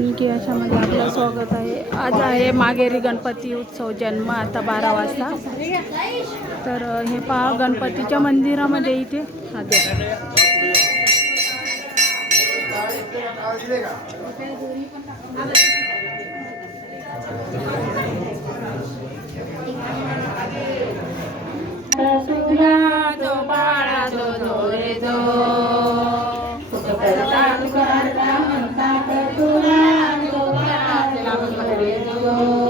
की अशामध्ये आपलं स्वागत आहे. आज आहे माघेरी गणपती उत्सव जन्म आता बारा वाजता. तर हे पहा गणपतीच्या मंदिरामध्ये इथे. हा Hallelujah.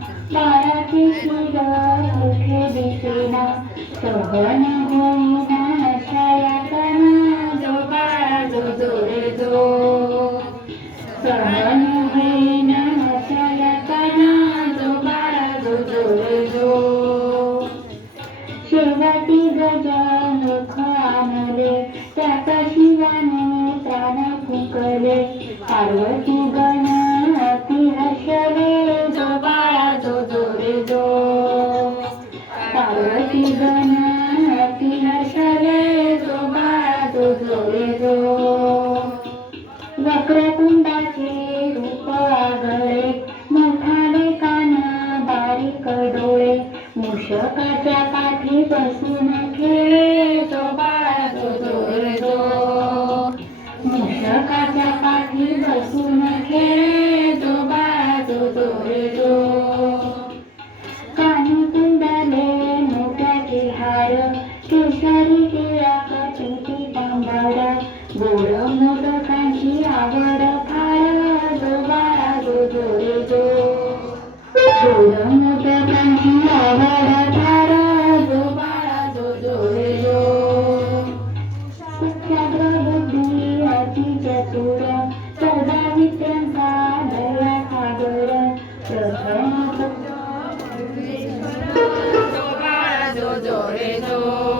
भारती सुरे दिसेना सोहन होईना नशया जो बाळा जो जोरे जो सहन होईना नशया कना जो बाळा जो जोरे जो शेवटी गजान खानले त्याचा शिवाने प्राण फुंकले पार्वती वक्रतुंडाचे रूप आगळे मोठाले बारीक डोळे मूषकाच्या पाठी बसून खेळतो बाळगो जोडतो मूषकाच्या पाठी बसून खेळतो बाळगो जोडतो कानी तुंडाले मोठ्याचे हार केसरी केळा कचुटी तांबाडा गोड मोठा જોજો રે જો